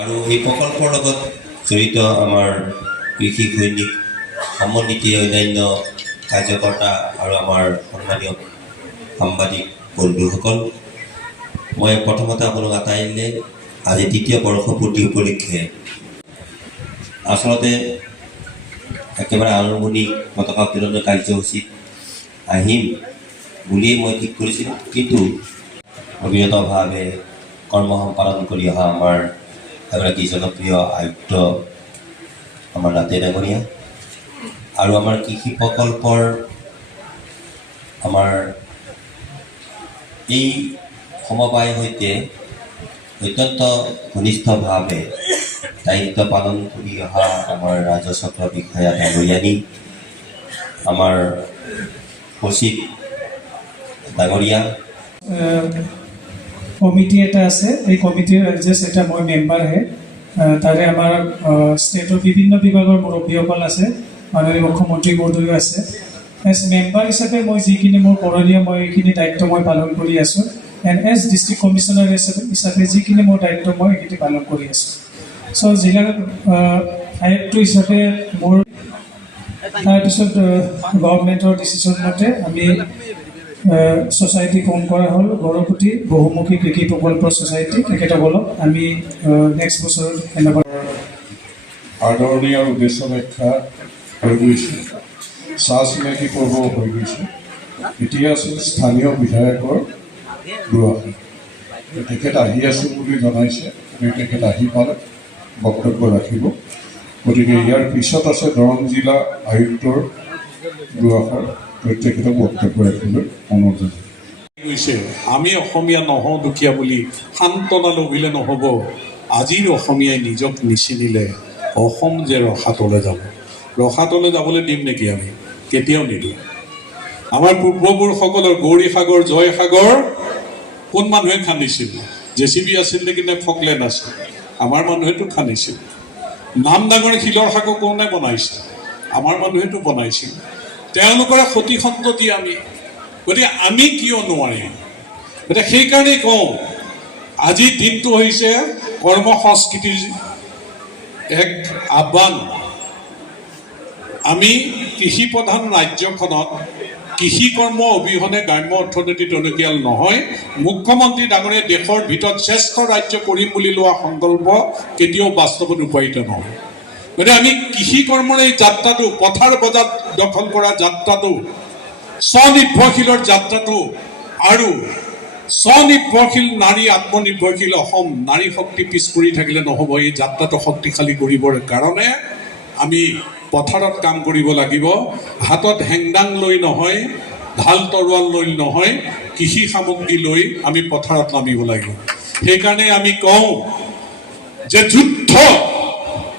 আৰু এই প্ৰকল্পৰ লগত জড়িত আমাৰ কৃষি সৈনিক সমন্বিতি অন্যান্য কাৰ্যকৰ্তা আৰু আমাৰ সন্মানীয় সাংবাদিক বন্ধুসকল, মই প্ৰথমতে আপোনালোক আটাইলে আজি তৃতীয় বৰ্ষপূৰ্তি উপলক্ষে আচলতে একেবাৰে আৰম্ভণি পতাকা উত্তোলনৰ কাৰ্যসূচীত আহিম বুলিয়েই মই ঠিক কৰিছিলোঁ, কিন্তু অবিৰতভাৱে কৰ্ম সম্পাদন কৰি অহা আমাৰ এগৰাকী জনপ্ৰিয় আয়ুক্ত আমাৰ ৰাতে ডাঙৰীয়া আৰু আমাৰ কৃষি প্ৰকল্পৰ আমাৰ এই সমবায়ৰ সৈতে অত্যন্ত ঘনিষ্ঠভাৱে দায়িত্ব পালন কৰি অহা আমাৰ ৰাজচক্ৰ বিষয়া ডাঙৰীয়ানী, আমাৰ সচিব ডাঙৰীয়া, কমিটি এটা আছে। এই কমিটিৰ জাষ্ট এটা মই মেম্বাৰহে। তাৰে আমাৰ ষ্টেটৰ বিভিন্ন বিভাগৰ মুৰব্বীসকল আছে, মাননীয় মুখ্যমন্ত্ৰী মহোদয়ো আছে। এজ মেম্বাৰ হিচাপে মই যিখিনি মোৰ কৰণীয় মই এইখিনি দায়িত্ব মই পালন কৰি আছোঁ। এণ্ড এজ ডিষ্ট্ৰিক্ট কমিশ্যনাৰ হিচাপে যিখিনি মোৰ দায়িত্ব মই সেইখিনি পালন কৰি আছোঁ। চ' জিলাৰ আয়ুক্ত হিচাপে মোৰ তাৰপিছত গভৰ্ণমেণ্টৰ ডিচিশ্যন মতে আমি ছ'চাইটি ফৰ্ম কৰা হ'ল, গড়কুটি বহুমুখী কৃষি প্ৰকল্প ছ'চাইটি। তেখেতসকলক আমি নেক্সট বছৰ এনেকুৱা আদৰণি আৰু উদ্দেশ্য ব্যাখ্যা হৈ গৈছে, চাহ চিনাকি পৰ্ব হৈ গৈছে। এতিয়া আছিল স্থানীয় বিধায়কৰ দুআষাৰ। তেখেত আহি আছোঁ বুলি জনাইছে, তেখেত আহি পালে বক্তব্য ৰাখিব। গতিকে ইয়াৰ পিছত আছে দৰং জিলা আয়ুক্তৰ দুআষাৰ, তেখেতক বক্তব্য ৰাখিবলৈ অনুৰোধ জনাইছে। আমি অসমীয়া নহওঁ দুখীয়া বুলি সান্তনা লভিলে নহ'ব। আজিৰ অসমীয়াই নিজক নিচিনিলে অসম যে ৰসাতলে যাব। ৰসাতলে যাবলৈ দিম নেকি? আমি কেতিয়াও নিদিওঁ। আমাৰ পূৰ্বপুৰুষসকলৰ গৌৰীসাগৰ, জয়সাগৰ কোন মানুহে খান্দিছিল? JCB আছিল নেকি নে ফকলেণ্ড আছিল? আমাৰ মানুহেতো খান্দিছিল। নাম ডাঙৰ শিলৰ সাঁকো কোনে বনাইছিল? আমাৰ মানুহেতো বনাইছিল। তেওঁলোকৰে সতি সন্ততি আমি। গতিকে আমি কিয় নোৱাৰিম? গতিকে সেইকাৰণেই কওঁ, আজিৰ দিনটো হৈছে কৰ্ম সংস্কৃতিৰ এক আহ্বান। আমি কৃষি প্ৰধান ৰাজ্যখনত কৃষি কৰ্ম অবিহনে গ্ৰাম্য অৰ্থনীতি টনকিয়াল নহয়। মুখ্যমন্ত্ৰী ডাঙৰীয়াই দেশৰ ভিতৰত শ্ৰেষ্ঠ ৰাজ্য কৰিম বুলি লোৱা সংকল্প কেতিয়াও বাস্তৱত ৰূপায়িত নহয়। গতিকে আমি কৃষি কৰ্মৰ এই যাত্ৰাটো, পথাৰ বজাত দখল কৰা যাত্ৰাটো, স্বনিৰ্ভৰশীলৰ যাত্ৰাটো আৰু স্বনিৰ্ভৰশীল নাৰী, আত্মনিৰ্ভৰশীল অসম, নাৰী শক্তি পিছ পৰি থাকিলে নহ'ব। এই যাত্ৰাটো শক্তিশালী কৰিবৰ কাৰণে আমি পথাৰত কাম কৰিব লাগিব। হাতত হেংদাং লৈ নহয়, ঢাল তৰোৱাল লৈ নহয়, কৃষি সামগ্ৰী লৈ আমি পথাৰত নামিব লাগিব। সেইকাৰণে আমি কওঁ যে যুদ্ধ